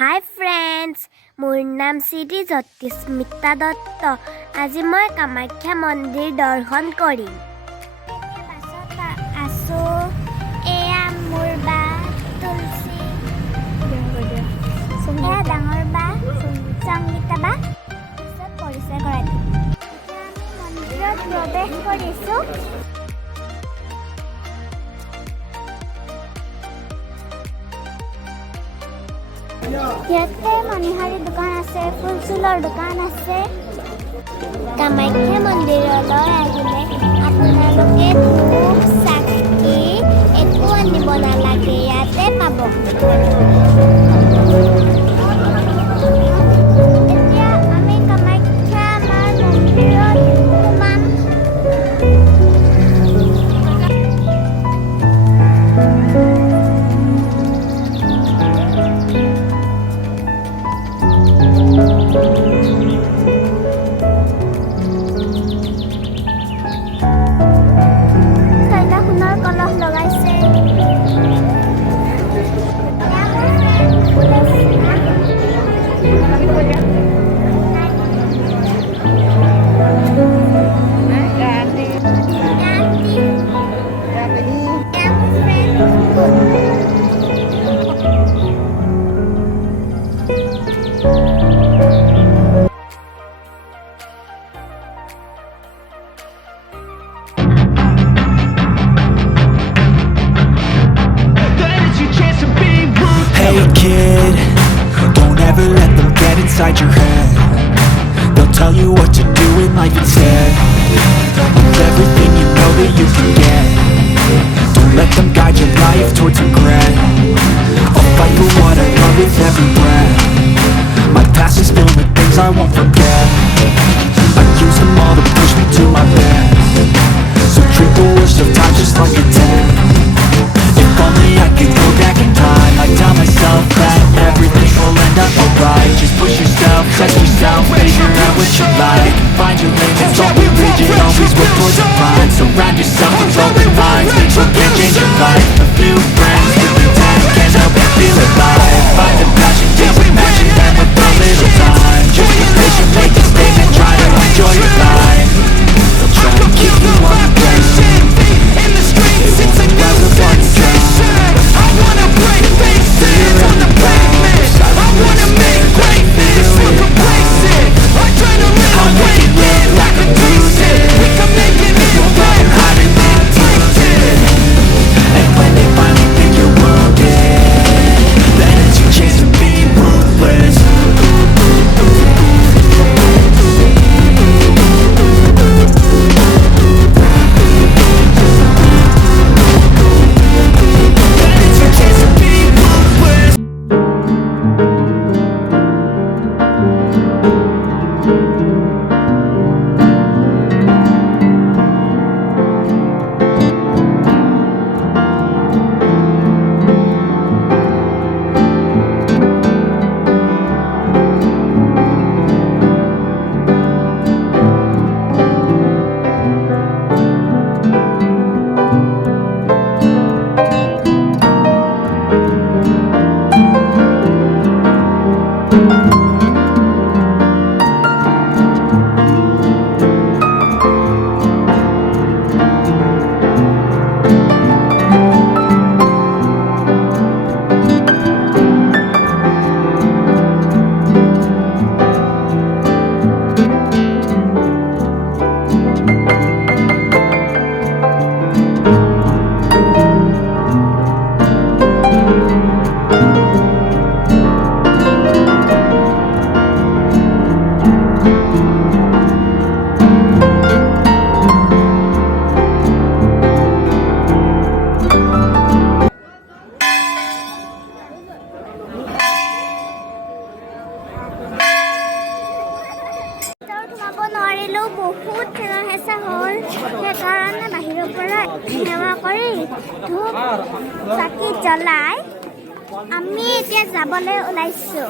Hi friends, মোৰ নাম শ্ৰী জ্যোতিস্মিতা দত্ত। আজি মই কামাখ্যা মন্দিৰ দৰ্শন কৰিম। পাছত আছো এয়া মোৰ বা তুলসী, এয়া ডাঙৰ বা সংগীতা বা, পিছত পৰিচয় কৰাই দিম। আমি মন্দিৰত প্ৰৱেশ কৰিছোঁ। ইয়াতে মণিহাৰী দোকান আছে, ফুল-চুলৰ দোকান আছে। কামাখ্যা মন্দিৰলৈ আহিলে আপোনালোকে ধূপ চাকি একো আনিব নালাগে, ইয়াতে পাব। এতিয়া আমি কামাখ্যা মাৰ মন্দিৰত সোমাম। Inside your head, they'll tell you what to do in life instead of everything you know that you can get. Don't let them guide your life towards regret. I'll fight for what I love with every breath. My past is filled with things I won't forget. I use them all to push me to my best. So treat the worst of times just like a test. If only I could go back in time, I'd tell myself that everything will end up alright. Just push yourself, test yourself, figure out what you like. Find your limits, don't be rigid, always work towards the line. Surround yourself with open minds, people can change your life. A few friends with intent can help you feel alive. Find the passion, take some action, and with a little time, just be patient, make a statement, try to enjoy your life. They'll try to keep you on the place. In the streets, it's a new sensation. I wanna break faces on the pavement. I wanna make great things look complacent. Adrenaline awakened like a taste. We can make it in right, hiding in places. And when they finally think you're wounded, then it's your chance to be ruthless. বহুত ঠেলা হেঁচা হ'ল, সেইকাৰণে বাহিৰৰ পৰা সেৱা কৰি ধূপ চাকি জ্বলাই আমি এতিয়া যাবলৈ ওলাইছোঁ।